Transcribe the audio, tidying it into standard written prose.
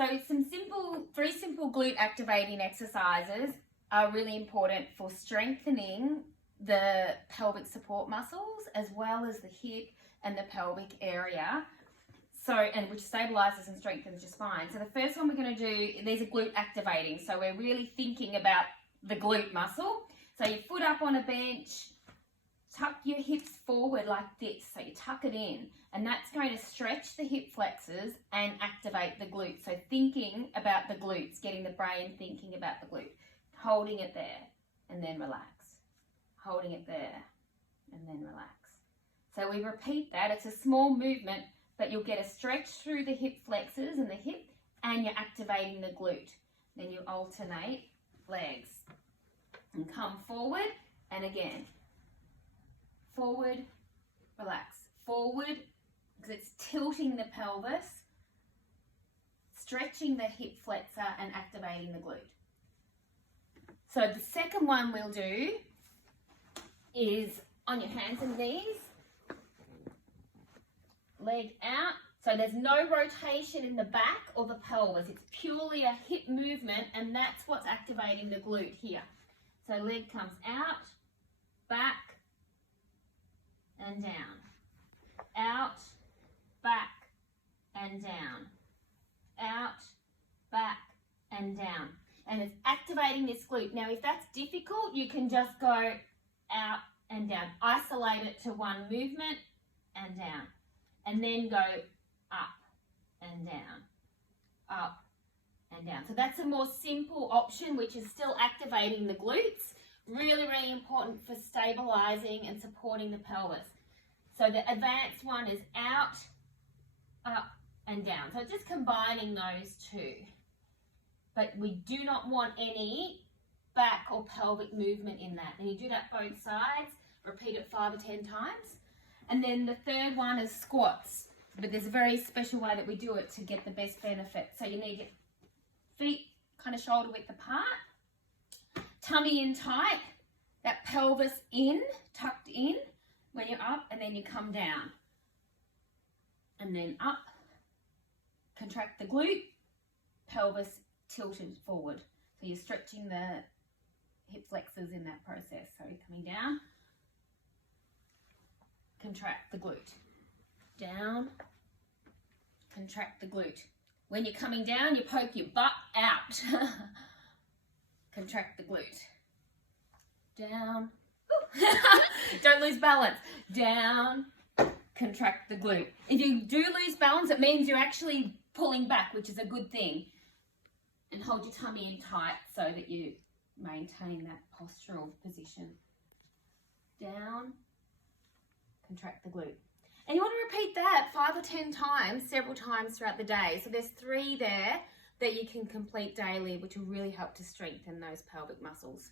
So three simple glute activating exercises are really important for strengthening the pelvic support muscles as well as the hip and the pelvic area. And which stabilizes and strengthens your spine. So the first one we're going to do, these are glute activating. So we're really thinking about the glute muscle. So your foot up on a bench, tuck your hips forward like this. So you tuck it in, and that's going to stretch the hip flexors and activate the glute. So thinking about the glutes, getting the brain thinking about the glute. Holding it there and then relax. Holding it there and then relax. So we repeat that. It's a small movement, but you'll get a stretch through the hip flexors and the hip, and you're activating the glute. Then you alternate legs and come forward, and again, forward, relax, forward, because it's tilting the pelvis, stretching the hip flexor and activating the glute. So the second one we'll do is on your hands and knees, leg out. So there's no rotation in the back or the pelvis. It's purely a hip movement, and that's what's activating the glute here. So leg comes out, back, and down. Out, back, and down. Out, back, and down. And it's activating this glute. Now, if that's difficult, you can just go out and down. Isolate it to one movement and down. And then go up and down, up and down. So that's a more simple option, which is still activating the glutes. Really, really important for stabilizing and supporting the pelvis. So the advanced one is out, up, and down. So just combining those two. But we do not want any back or pelvic movement in that. And you do that both sides. Repeat it 5 or 10 times. And then the third one is squats, but there's a very special way that we do it to get the best benefit. So you need your feet kind of shoulder width apart, tummy in tight, that pelvis in, tucked in when you're up, and then you come down. And then up, contract the glute, pelvis tilted forward. So you're stretching the hip flexors in that process. So you're coming down. Contract the glute. Down, contract the glute. When you're coming down, you poke your butt out. Contract the glute. Down. Don't lose balance. Down, contract the glute. If you do lose balance, it means you're actually pulling back, which is a good thing. And hold your tummy in tight so that you maintain that postural position. Down, contract the glute. And you want to repeat that 5 or 10 times, several times throughout the day. So there's 3 there that you can complete daily, which will really help to strengthen those pelvic muscles.